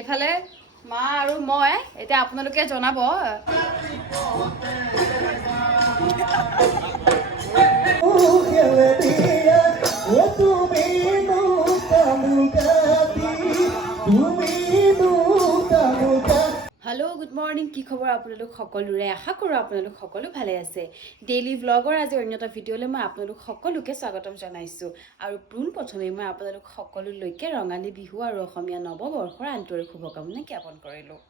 এফালে মা আৰু মই এতিয়া আপোনালোকে জনাব হেল্ল' গুড মৰ্ণিং কি খবৰ আপোনালোক সকলোৰে আশা কৰোঁ আপোনালোক সকলো ভালে আছে ডেইলি ব্লগৰ আজি অন্য এটা ভিডিঅ'লৈ মই আপোনালোক সকলোকে স্বাগতম জনাইছোঁ আৰু পোনপ্ৰথমে মই আপোনালোক সকলোলৈকে ৰঙালী বিহু আৰু অসমীয়া নৱবৰ্ষৰ আন্তৰিক শুভকামনা জ্ঞাপন কৰিলোঁ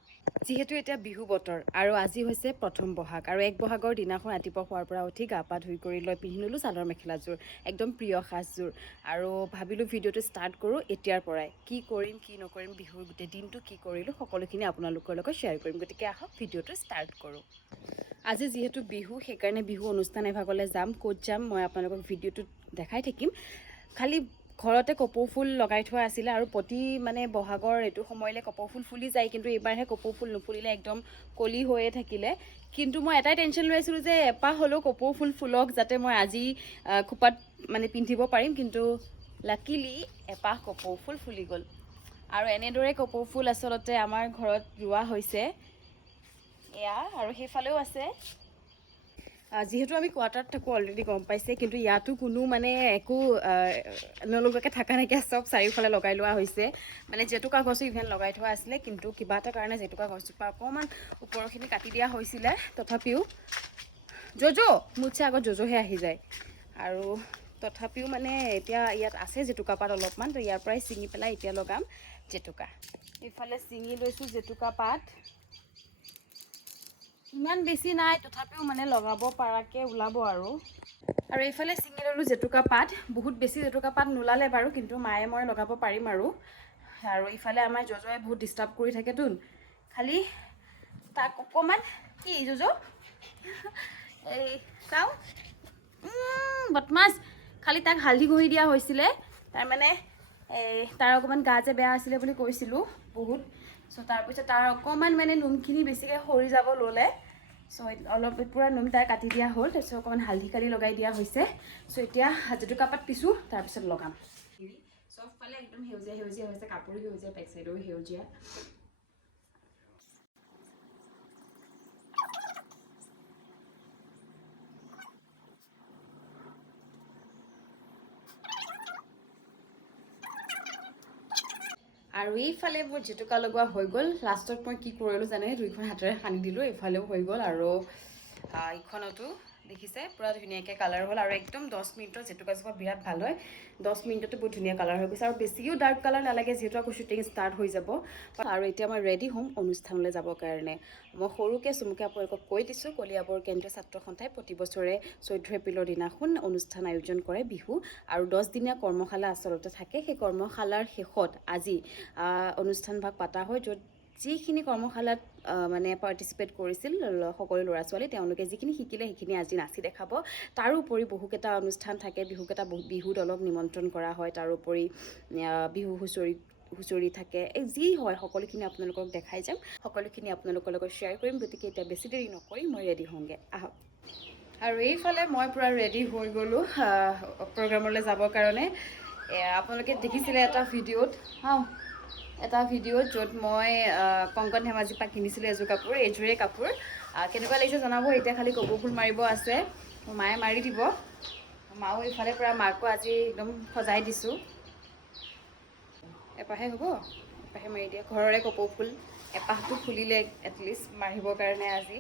যিহেতু এতিয়া বিহু বতৰ আৰু আজি হৈছে প্ৰথম বহাগ আৰু এক বহাগৰ দিনাখন ৰাতিপুৱা খোৱাৰ পৰা উঠি গা পা ধুই কৰি লৈ পিন্ধি ল'লোঁ চাদৰ মেখেলাযোৰ একদম প্ৰিয় সাজযোৰ আৰু ভাবিলোঁ ভিডিঅ'টো ষ্টাৰ্ট কৰোঁ এতিয়াৰ পৰাই কি কৰিম কি নকৰিম বিহুৰ গোটেই দিনটো কি কৰিলোঁ সকলোখিনি আপোনালোকৰ লগত শ্বেয়াৰ কৰিম গতিকে আহক ভিডিঅ'টো ষ্টাৰ্ট কৰোঁ আজি যিহেতু বিহু সেইকাৰণে বিহু অনুষ্ঠান এভাগলৈ যাম ক'ত যাম মই আপোনালোকক ভিডিঅ'টোত দেখাই থাকিম খালি ঘৰতে কপৌ ফুল লগাই থোৱা আছিলে আৰু প্ৰতি মানে বহাগৰ এইটো সময়লৈ কপৌ ফুল ফুলি যায় কিন্তু এইবাৰহে কপৌ ফুল নুফুলিলে একদম কলি হৈয়ে থাকিলে কিন্তু মই এটাই টেনশ্যন লৈ আছিলোঁ যে এপাহ হ'লেও কপৌ ফুল ফুলক যাতে মই আজি খোপাত মানে পিন্ধিব পাৰিম কিন্তু লাকিলি এপাহ কপৌ ফুল ফুলি গ'ল আৰু এনেদৰে কপৌ ফুল আচলতে আমাৰ ঘৰত ৰোৱা হৈছে এয়া আৰু সেইফালেও আছে যিহেতু আমি কোৱাৰ্টাৰত থাকোঁ অলৰেডি গম পাইছে কিন্তু ইয়াতো কোনো মানে একো নলগাকৈ থকা নাইকিয়া চব চাৰিওফালে লগাই লোৱা হৈছে মানে জেতুকা গছো ইভেন লগাই থোৱা আছিলে কিন্তু কিবা এটা কাৰণে জেতুকা গছজোপা অকণমান ওপৰখিনি কাটি দিয়া হৈছিলে তথাপিও জ'জ' মুঠছে আগত জ'জ'হে আহি যায় আৰু তথাপিও মানে এতিয়া ইয়াত আছে জেতুকা পাত অলপমান তো ইয়াৰ পৰাই ছিঙি পেলাই এতিয়া লগাম জেতুকা ইফালে ছিঙি লৈছোঁ জেতুকা পাত ইমান বেছি নাই তথাপিও মানে লগাব পৰাকৈ ওলাব আৰু এইফালে ছিঙি ল'লোঁ জেতুকা পাত বহুত বেছি জেতুকা পাত নোলালে বাৰু কিন্তু মায়ে মই লগাব পাৰিম আৰু ইফালে আমাৰ জ'জ'য়ে বহুত ডিষ্টাৰ্ব কৰি থাকেতো খালি তাক অকণমান কি জ'জ' এই চাওঁ বদমাছ খালি তাক হালধি ঘঁহি দিয়া হৈছিলে তাৰমানে তাৰ অকণমান গা যে বেয়া আছিলে বুলি কৈছিলোঁ বহুত চ' তাৰপিছত তাৰ অকণমান মানে নোমখিনি বেছিকৈ সৰি যাব ল'লে চ' অলপ পূৰা নোম তাৰ কাটি দিয়া হ'ল তাৰপিছত অকণমান হালধি কালি লগাই দিয়া হৈছে চ' এতিয়া জেতুকা পাত পিছোঁ তাৰপিছত লগাম চবফালে একদম সেউজীয়া সেউজীয়া হৈছে কাপোৰো সেউজীয়া বেক চাইডৰো সেউজীয়া আৰু এইফালে মোৰ জেতুকা লগোৱা হৈ গ'ল লাষ্টত মই কি কৰিলোঁ জানে দুইখন হাতেৰে সানি দিলোঁ এইফালেও হৈ গ'ল আৰু ইখনতো দেখিছে পূৰা ধুনীয়াকৈ কালাৰ হ'ল আৰু একদম 10 মিনিটত জেতুকাজোপা বিৰাট ভাল হয় 10 মিনিটতে বহুত ধুনীয়া কালাৰ হৈ গৈছে আৰু বেছিও ডাৰ্ক কালাৰ নালাগে যিহেতু আকৌ শ্বুটিং ষ্টাৰ্ট হৈ যাব আৰু এতিয়া মই ৰেডি হ'ম অনুষ্ঠানলৈ যাবৰ কাৰণে মই সৰুকৈ চমুকৈ আপোনালোকক কৈ দিছোঁ কলিয়াবৰ কেন্দ্ৰীয় ছাত্ৰ সন্থাই প্ৰতি বছৰে 14 এপ্ৰিলৰ দিনাখন অনুষ্ঠান আয়োজন কৰে বিহু আৰু 10 দিনীয়া কৰ্মশালা আচলতে থাকে সেই কৰ্মশালাৰ শেষত আজি অনুষ্ঠানভাগ পতা হয় য'ত যিখিনি কৰ্মশালাত মানে পাৰ্টিচিপেট কৰিছিল সকলো ল'ৰা ছোৱালী তেওঁলোকে যিখিনি শিকিলে সেইখিনি আজি নাচি দেখাব তাৰোপৰি বহুকেইটা অনুষ্ঠান থাকে বিহু দলক নিমন্ত্ৰণ কৰা হয় তাৰোপৰি বিহু হুঁচৰি থাকে যি হয় সকলোখিনি আপোনালোকক দেখাই যাম সকলোখিনি আপোনালোকৰ লগত শ্বেয়াৰ কৰিম গতিকে এতিয়া বেছি দেৰি নকৰি মই ৰেডি হওঁগৈ আহক আৰু এইফালে মই পূৰা ৰেডি হৈ গ'লোঁ প্ৰগ্ৰামলৈ যাবৰ কাৰণে আপোনালোকে দেখিছিলে এটা ভিডিঅ'ত য'ত মই কংকন ধেমাজিৰ পৰা কিনিছিলোঁ এযোৰ কাপোৰ এইযোৰেই কাপোৰ কেনেকুৱা লাগিছে জনাব এতিয়া খালি কপৌ ফুল মাৰিব আছে মায়ে মাৰি দিব মাও ইফালে পূৰা মাকো আজি একদম সজাই দিছোঁ এপাহে হ'ব এপাহে মাৰি দিয়ে ঘৰৰে কপৌ ফুল এপাহটো ফুলিলে এটলিষ্ট মাৰিবৰ কাৰণে আজি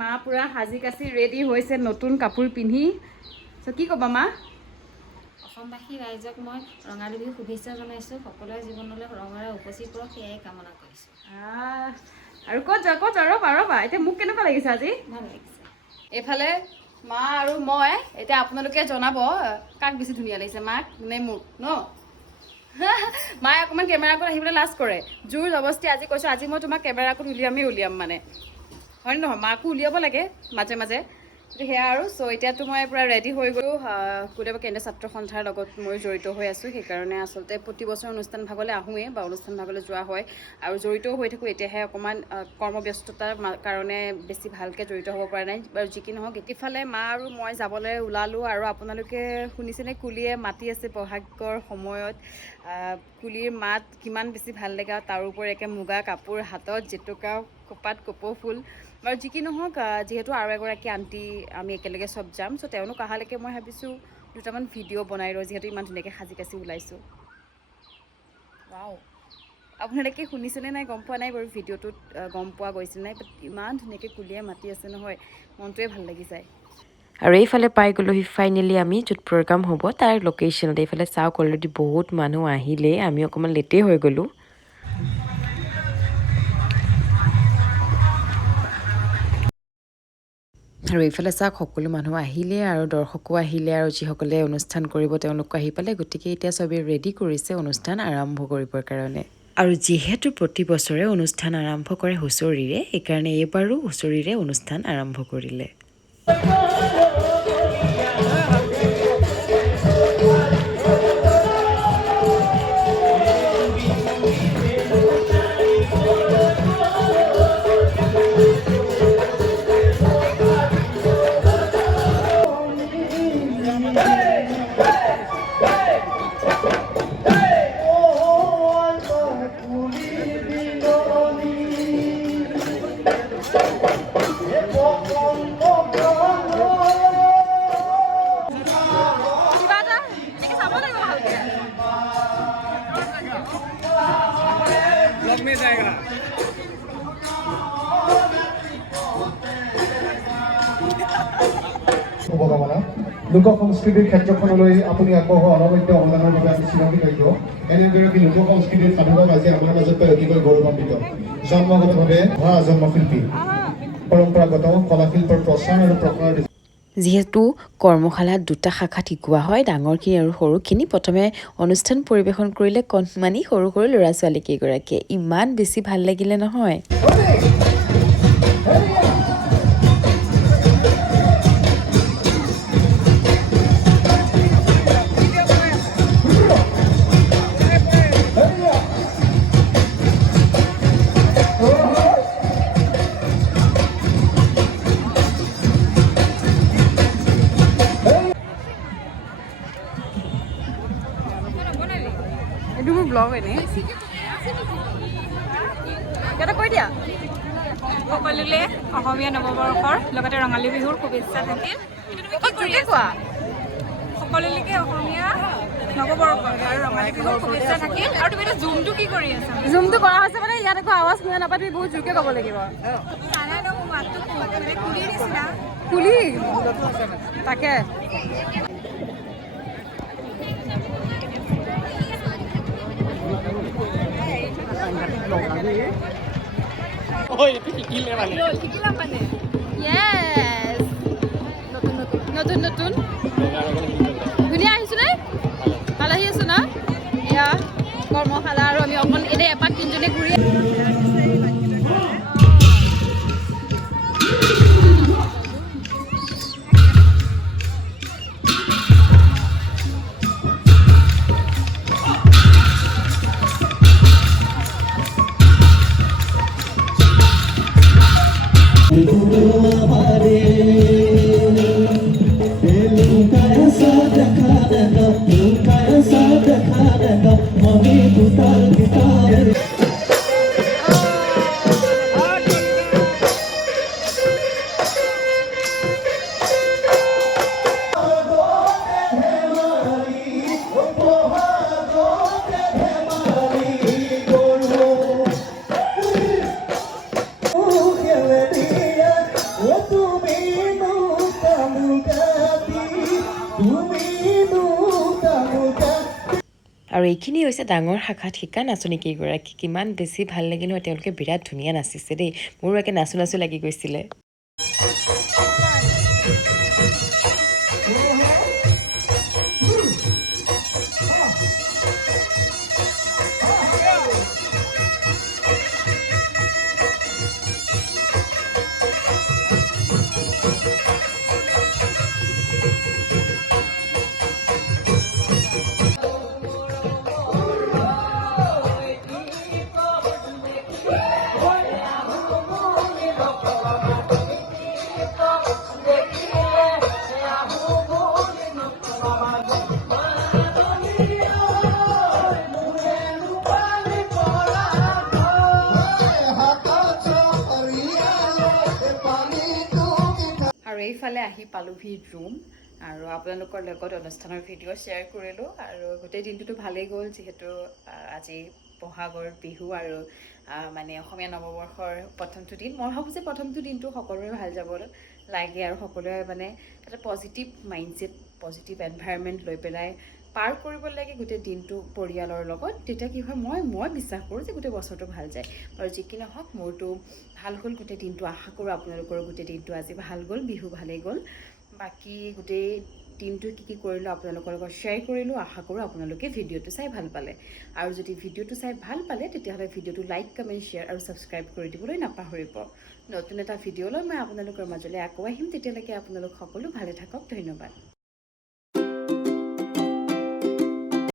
মা পূৰা সাজি কাচি ৰেডি হৈছে নতুন কাপোৰ পিন্ধি চ' কি ক'বা মা অসমবাসী ৰাইজক মই ৰঙালী বিহু শুভেচ্ছা জনাইছোঁ সকলোৰে জীৱনলৈ ৰঙৰে উপচি পৰক সেয়াই কামনা কৰিছোঁ আৰু ক'ত যোৱা ৰ'বা এতিয়া মোক কেনেকুৱা লাগিছে আজি ভাল লাগিছে এইফালে মা আৰু মই এতিয়া আপোনালোকে জনাব কাক বেছি ধুনীয়া লাগিছে মাক নে মোক ন মায়ে অকণমান কেমেৰা আগত আহিবলৈ লাজ কৰে জোৰ জবস্তি আজি কৈছোঁ আজি মই তোমাক কেমেৰা আগত উলিয়াম মানে হয় নহয় মাকো উলিয়াব লাগে মাজে মাজে সেয়া আৰু চ' এতিয়াতো মই পূৰা ৰেডি হৈ গ'লোঁ কেতিয়াবা কেন্দ্ৰীয় ছাত্ৰ সন্থাৰ লগত মই জড়িত হৈ আছোঁ সেইকাৰণে আচলতে প্ৰতি বছৰ অনুষ্ঠান ভাগলৈ আহোঁৱেই বা অনুষ্ঠান ভাগলৈ যোৱা হয় আৰু জড়িতও হৈ থাকোঁ এতিয়াহে অকণমান কৰ্মব্যস্ততাৰ কাৰণে বেছি ভালকৈ জড়িত হ'ব পৰা নাই বাৰু যি কি নহওক ইফালে মা আৰু মই যাবলৈ ওলালোঁ আৰু আপোনালোকে শুনিছেনে কুলিয়ে মাতি আছে বহাগৰ সময়ত কুলিৰ মাত কিমান বেছি ভাল লাগে আৰু তাৰোপৰি একে মুগা কাপোৰ হাতত জেতুকা খোপাত কপৌ ফুল বাৰু যি কি নহওক যিহেতু আৰু এগৰাকী আণ্টি আমি একেলগে চব যাম চ' তেওঁলোক অহালৈকে মই ভাবিছোঁ দুটামান ভিডিঅ' বনাই লওঁ যিহেতু ইমান ধুনীয়াকৈ সাজি কাচি ওলাইছোঁ ৱাও আপোনালোকে শুনিছেনে নাই গম পোৱা নাই বাৰু ভিডিঅ'টোত গম পোৱা গৈছে নাই বাট ইমান ধুনীয়াকৈ কুলিয়ে মাতি আছে নহয় মনটোৱে ভাল লাগি যায় আৰু এইফালে পাই গ'লোহি ফাইনেলি আমি য'ত প্ৰগ্ৰাম হ'ব তাৰ লোকেশ্যনত এইফালে চাওক অলৰেডি বহুত মানুহ আহিলেই আমি অকণমান লেটেই হৈ গ'লোঁ আৰু এইফালে চাওক সকলো মানুহ আহিলে আৰু দৰ্শকো আহিলে আৰু যিসকলে অনুষ্ঠান কৰিব তেওঁলোকো আহি পালে গতিকে এতিয়া চবেই ৰেডি কৰিছে অনুষ্ঠান আৰম্ভ কৰিবৰ কাৰণে আৰু যিহেতু প্ৰতি বছৰে অনুষ্ঠান আৰম্ভ কৰে হুঁচৰিৰে সেইকাৰণে এইবাৰো হুঁচৰিৰে অনুষ্ঠান আৰম্ভ কৰিলে শুভকামনা লোক সংস্কৃতিৰ ক্ষেত্ৰখনলৈ আপুনি আগবঢ়োৱা অনবদ্য অৱদানৰ বাবে আমি চিৰকৃতজ্ঞ এনেদৰে লোক সংস্কৃতিৰ সাধকক আজি আমাৰ মাজত পাই অতিকৈ গৌৰৱান্বিত জন্মগতভাৱে অজন্ম শিল্পী পৰম্পৰাগত কলাশিল্পৰ প্ৰচাৰ আৰু প্ৰসাৰ যিহেতু কৰ্মশালাত দুটা শাখাত শিকোৱা হয় ডাঙৰখিনি আৰু সৰুখিনি প্ৰথমে অনুষ্ঠান পৰিৱেশন কৰিলে কণমানি সৰু সৰু ল'ৰা ছোৱালী কেইগৰাকীয়ে ইমান বেছি ভাল লাগিলে নহয় এইটো মোৰ ব্লগ এনেই এটা কৈ দিয়া সকলোলে অসমীয়া নৱবৰ্ষৰ লগতে ৰঙালী বিহুৰ শুভেচ্ছা থাকিল কোৱা সকলোলৈকে অসমীয়া নৱবৰ্ষৰ আৰু ৰঙালী বিহুৰ শুভেচ্ছা থাকিল আৰু তুমি এতিয়া জুমটো কি কৰি আছা জুমটো কৰা হৈছে মানে ইয়াত একো আৱাজ শুনা নাপায় তুমি বহুত জোৰকৈ ক'ব লাগিব জানাই ন মোৰ মাতটো মানে কুলিৰ নিচিনা কুলি তাকে Yes. নতুন নতুন ধুনীয়া আহিছোঁ নে ভাল আহি আছোঁ না এয়া কৰ্মশালা আৰু আমি অকণ এতিয়া এপাক তিনিজনী ঘূৰি আৰু এইখিনি হৈছে ডাঙৰ শাখাত শিকা নাচনী কেইগৰাকী কিমান বেছি ভাল লাগিল হয় তেওঁলোকে বিৰাট ধুনীয়া নাচিছে দেই মোৰো একে নাচো নাচো লাগি গৈছিলে এইফালে আহি পালোহি ৰুম আৰু আপোনালোকৰ লগত অনুষ্ঠানৰ ভিডিঅ' শ্বেয়াৰ কৰিলোঁ আৰু গোটেই দিনটোতো ভালেই গ'ল যিহেতু আজি বহাগৰ বিহু আৰু মানে অসমীয়া নৱবৰ্ষৰ প্ৰথমটো দিন মই ভাবোঁ যে প্ৰথমটো দিনটো সকলোৰে ভাল যাব লাগে আৰু সকলোৱে মানে এটা পজিটিভ মাইণ্ডছেট পজিটিভ এনভাইৰনমেণ্ট লৈ পেলাই পাৰ কৰিব লাগে গোটেই দিনটো পৰিয়ালৰ লগত তেতিয়া কি হয় মই বিশ্বাস কৰোঁ যে গোটেই বছৰটো ভাল যায় আৰু যি কি নহওক মোৰতো ভাল হ'ল গোটেই দিনটো আশা কৰোঁ আপোনালোকৰ গোটেই দিনটো আজি ভাল গ'ল বিহু ভালেই গ'ল বাকী গোটেই দিনটো কি কৰিলোঁ আপোনালোকৰ লগত শ্বেয়াৰ কৰিলোঁ আশা কৰোঁ আপোনালোকে ভিডিঅ'টো চাই ভাল পালে আৰু যদি ভিডিঅ'টো চাই ভাল পালে তেতিয়াহ'লে ভিডিঅ'টো লাইক কমেণ্ট শ্বেয়াৰ আৰু ছাবস্ক্ৰাইব কৰি দিবলৈ নাপাহৰিব নতুন এটা ভিডিঅ' লৈ মই আপোনালোকৰ মাজলৈ আকৌ আহিম তেতিয়ালৈকে আপোনালোক সকলো ভালে থাকক ধন্যবাদ